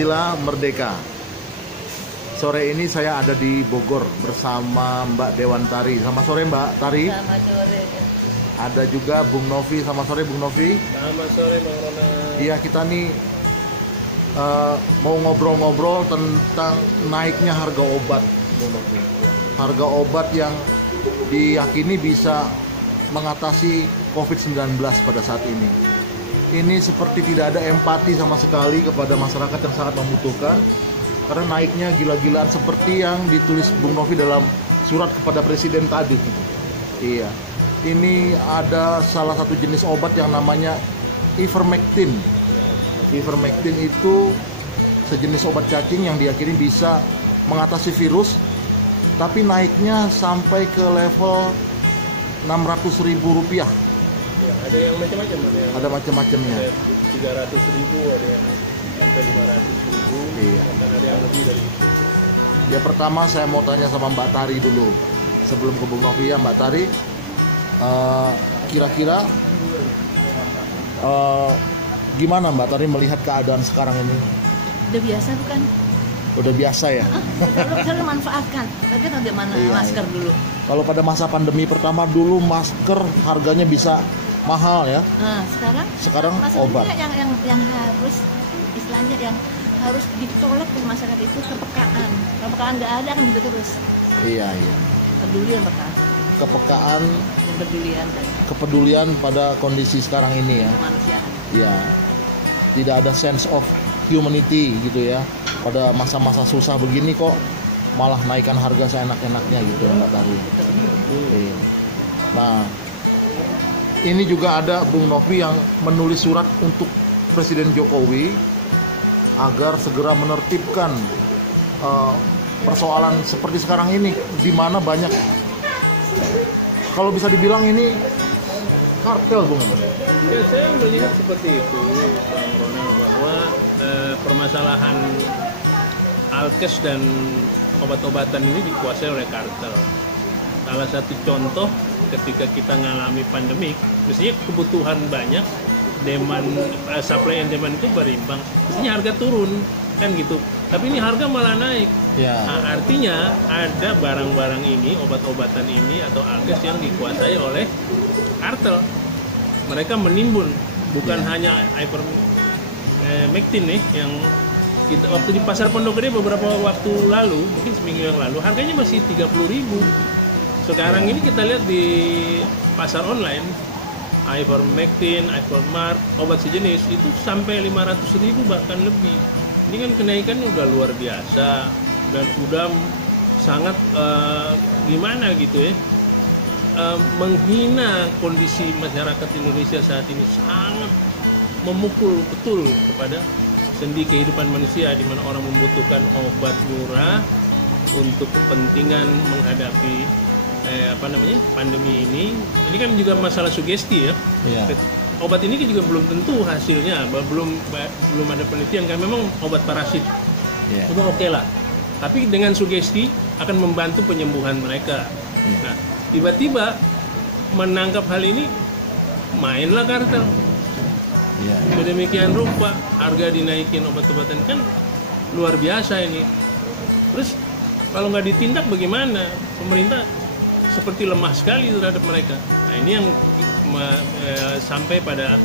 Pancasila Merdeka. Sore ini saya ada di Bogor bersama Mbak Dewantari. Selamat sore Mbak Tari. Selamat sore. Ada juga Bung Novi. Selamat sore Bung Novi. Selamat sore Bang Rona. Iya, kita nih mau ngobrol-ngobrol tentang naiknya harga obat Bung Novi. Harga obat yang diyakini bisa mengatasi COVID-19 pada saat ini. Ini seperti tidak ada empati sama sekali kepada masyarakat yang sangat membutuhkan, karena naiknya gila-gilaan seperti yang ditulis Bung Novi dalam surat kepada Presiden tadi. Iya, ini ada salah satu jenis obat yang namanya ivermectin. Ivermectin itu sejenis obat cacing yang diyakini bisa mengatasi virus, tapi naiknya sampai ke level Rp600.000. Ya, ada yang macam-macam, Ada macam-macamnya. Ada 300.000, ada yang sampai 500.000, Iya. bahkan ada yang lebih dari itu. Ya, pertama saya mau tanya sama Mbak Tari dulu sebelum ke Bung Novi. Ya Mbak Tari, kira-kira gimana Mbak Tari melihat keadaan sekarang ini? Udah biasa bukan? Udah biasa ya? Saya manfaatkan. Tapi bagaimana Iya, masker iya. dulu? Kalau pada masa pandemi pertama dulu masker harganya bisa mahal ya. Nah, sekarang masalahnya obat. yang harus istilahnya yang harus ditolak di masyarakat itu kepekaan. Kalau kepekaan nggak ada kan gitu terus. Iya, iya. Pedulian pekaan. Kepekaan, Dan pedulian dan kepedulian pada kondisi sekarang ini ya. kemanusiaan. Ya, tidak ada sense of humanity gitu ya. Pada masa-masa susah begini kok malah naikkan harga seenak-enaknya gitu ya Mbak Tari. Iya. Nah, ini juga ada Bung Novi yang menulis surat untuk Presiden Jokowi agar segera menertibkan persoalan seperti sekarang ini, di mana banyak, kalau bisa dibilang ini kartel Bung. Ya, saya melihat seperti itu Bang Rona, bahwa permasalahan alkes dan obat-obatan ini dikuasai oleh kartel. Salah satu contoh ketika kita ngalami pandemik, mestinya kebutuhan banyak, demand, supply and demand itu berimbang, mestinya harga turun kan gitu. Tapi ini harga malah naik. Ya. Nah, artinya ada barang-barang ini, obat-obatan ini atau alkes yang dikuasai oleh kartel. Mereka menimbun, bukan hanya ivermectin nih yang kita waktu di pasar Pondok Gede beberapa waktu lalu, mungkin seminggu yang lalu, harganya masih 30.000. Sekarang ini kita lihat di pasar online, ivermectin, ivermart, obat sejenis itu sampai 500.000 bahkan lebih. Ini kan kenaikannya udah luar biasa dan udah sangat gimana gitu ya, menghina kondisi masyarakat Indonesia saat ini, sangat memukul betul kepada sendi kehidupan manusia, di mana orang membutuhkan obat murah untuk kepentingan menghadapi pandemi ini. Ini kan juga masalah sugesti ya. Iya. Obat ini juga belum tentu hasilnya, belum ada penelitian kan, memang obat parasit. Iya. Itu oke lah. Tapi dengan sugesti akan membantu penyembuhan mereka. Iya. Nah, tiba-tiba menangkap hal ini, mainlah kartel. Iya. Sedemikian rupa harga dinaikin obat-obatan, kan luar biasa ini. Terus kalau nggak ditindak bagaimana? Pemerintah seperti lemah sekali terhadap mereka. Nah, ini yang sampai pada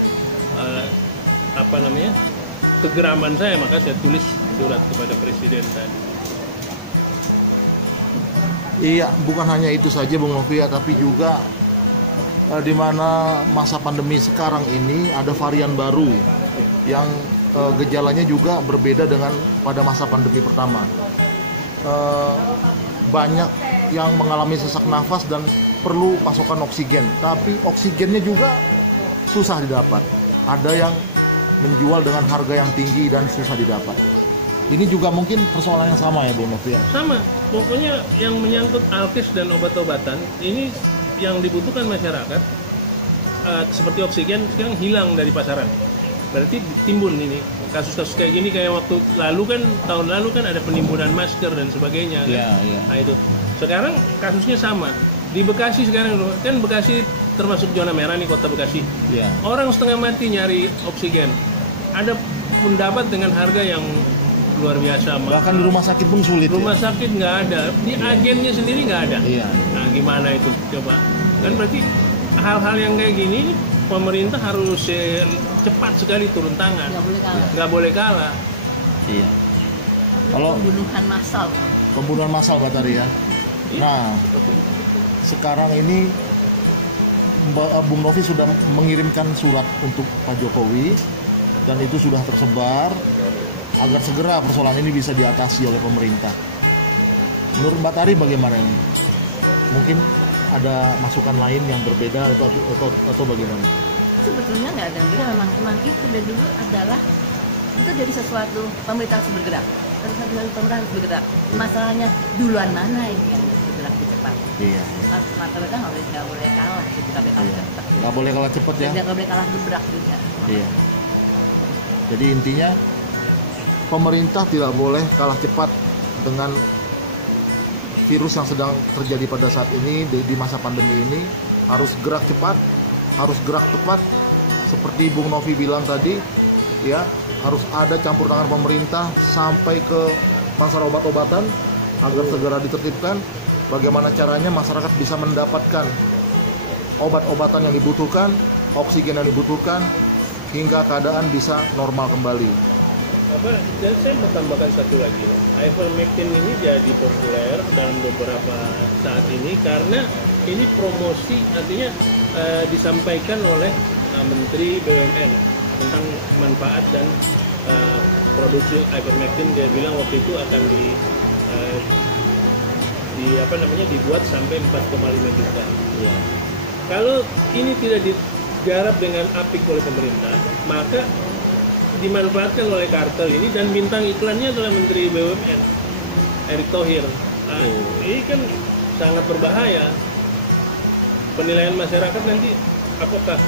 kegeraman saya, maka saya tulis surat kepada Presiden tadi. Iya, bukan hanya itu saja Bung Novia, tapi juga di mana masa pandemi sekarang ini ada varian baru yang gejalanya juga berbeda dengan pada masa pandemi pertama. Banyak yang mengalami sesak nafas dan perlu pasokan oksigen, tapi oksigennya juga susah didapat. Ada yang menjual dengan harga yang tinggi dan susah didapat. Ini juga mungkin persoalan yang sama ya Bung Novia? Sama, pokoknya yang menyangkut alkes dan obat-obatan ini yang dibutuhkan masyarakat, seperti oksigen sekarang hilang dari pasaran. Berarti timbun ini kasus-kasus kayak gini, kayak waktu lalu kan, tahun lalu kan ada penimbunan masker dan sebagainya kan? Iya. Nah itu sekarang kasusnya sama di Bekasi. Sekarang kan Bekasi termasuk zona merah nih, kota Bekasi. Iya. Orang setengah mati nyari oksigen, ada mendapat dengan harga yang luar biasa. Bahkan di rumah sakit pun sulit. Rumah ya? sakit nggak ada, di agennya sendiri nggak ada. Iya. Nah, gimana itu coba? Kan berarti hal-hal yang kayak gini pemerintah harus cepat sekali turun tangan. Nggak boleh kalah. Nggak boleh kalah. Iya. Ini Kalau- pembunuhan massal. Pembunuhan massal Batari ya. Nah, sekarang ini Bung Novi sudah mengirimkan surat untuk Pak Jokowi dan itu sudah tersebar agar segera persoalan ini bisa diatasi oleh pemerintah. Menurut Mbak Tari bagaimana ini? Mungkin ada masukan lain yang berbeda atau bagaimana? Sebetulnya nggak ada beda, memang itu dari dulu adalah itu jadi sesuatu pemerintah harus bergerak. Pemerintah harus bergerak. Masalahnya duluan mana ini yang bergerak lebih cepat? Iya. Maka mereka nggak boleh kalah, gitu. Nggak boleh kalah Iya. cepat. Nggak boleh kalah cepat ya? Nggak boleh kalah gebrak juga. Iya. Jadi intinya pemerintah tidak boleh kalah cepat dengan virus yang sedang terjadi pada saat ini di masa pandemi ini. Harus gerak cepat, harus gerak tepat. Seperti Bung Novi bilang tadi, ya harus ada campur tangan pemerintah sampai ke pasar obat-obatan agar segera ditertibkan. Bagaimana caranya masyarakat bisa mendapatkan obat-obatan yang dibutuhkan, oksigen yang dibutuhkan, hingga keadaan bisa normal kembali. Dan saya mau tambahkan satu lagi, ivermectin ini jadi populer dalam beberapa saat ini karena ini promosi, artinya disampaikan oleh Menteri BUMN tentang manfaat dan produksi ivermectin. Dia bilang waktu itu akan dibuat sampai 4,5 juta. Ya. Kalau ini tidak digarap dengan apik oleh pemerintah, maka dimanfaatkan oleh kartel ini, dan bintang iklannya adalah Menteri BUMN Erick Thohir. Nah, ini kan sangat berbahaya. Penilaian masyarakat nanti apakah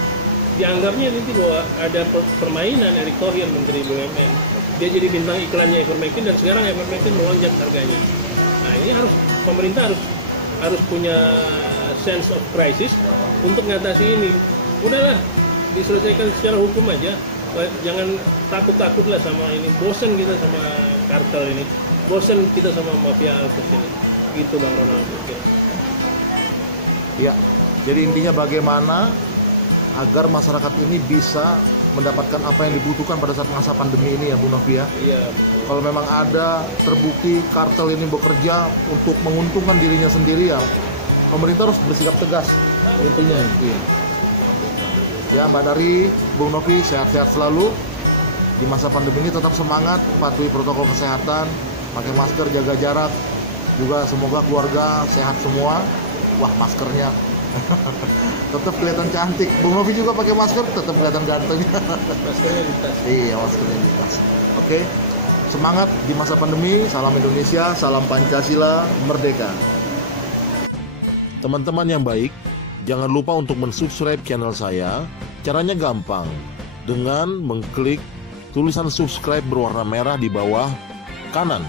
dianggapnya nanti bahwa ada permainan Erick Thohir Menteri BUMN. Dia jadi bintang iklannya ivermectin dan sekarang ivermectin melonjak harganya. Nah, ini pemerintah harus punya sense of crisis untuk mengatasi ini. Udahlah, diselesaikan secara hukum aja. Jangan takut-takut lah sama ini. Bosen kita sama kartel ini. Bosen kita sama mafia alkes ini. Gitu Bang Ronald. Ya, jadi intinya bagaimana agar masyarakat ini bisa mendapatkan apa yang dibutuhkan pada saat masa pandemi ini ya Bu Novi ya. Iya, betul. Kalau memang ada terbukti kartel ini bekerja untuk menguntungkan dirinya sendiri ya, pemerintah harus bersikap tegas. Intinya iya. Ya Mbak Dari, Bung Novi, sehat-sehat selalu. Di masa pandemi ini tetap semangat, patuhi protokol kesehatan, pakai masker, jaga jarak. Juga semoga keluarga sehat semua. Wah, maskernya tetap kelihatan cantik. Bung Novi juga pakai masker, tetap kelihatan ganteng. Maskernya di tas. Iya, maskernya di tas. Oke, semangat di masa pandemi. Salam Indonesia, salam Pancasila, merdeka. Teman-teman yang baik, jangan lupa untuk mensubscribe channel saya. Caranya gampang, dengan mengklik tulisan subscribe berwarna merah di bawah kanan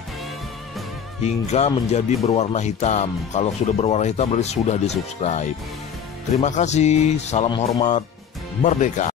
hingga menjadi berwarna hitam. Kalau sudah berwarna hitam berarti sudah di subscribe. Terima kasih, salam hormat, merdeka.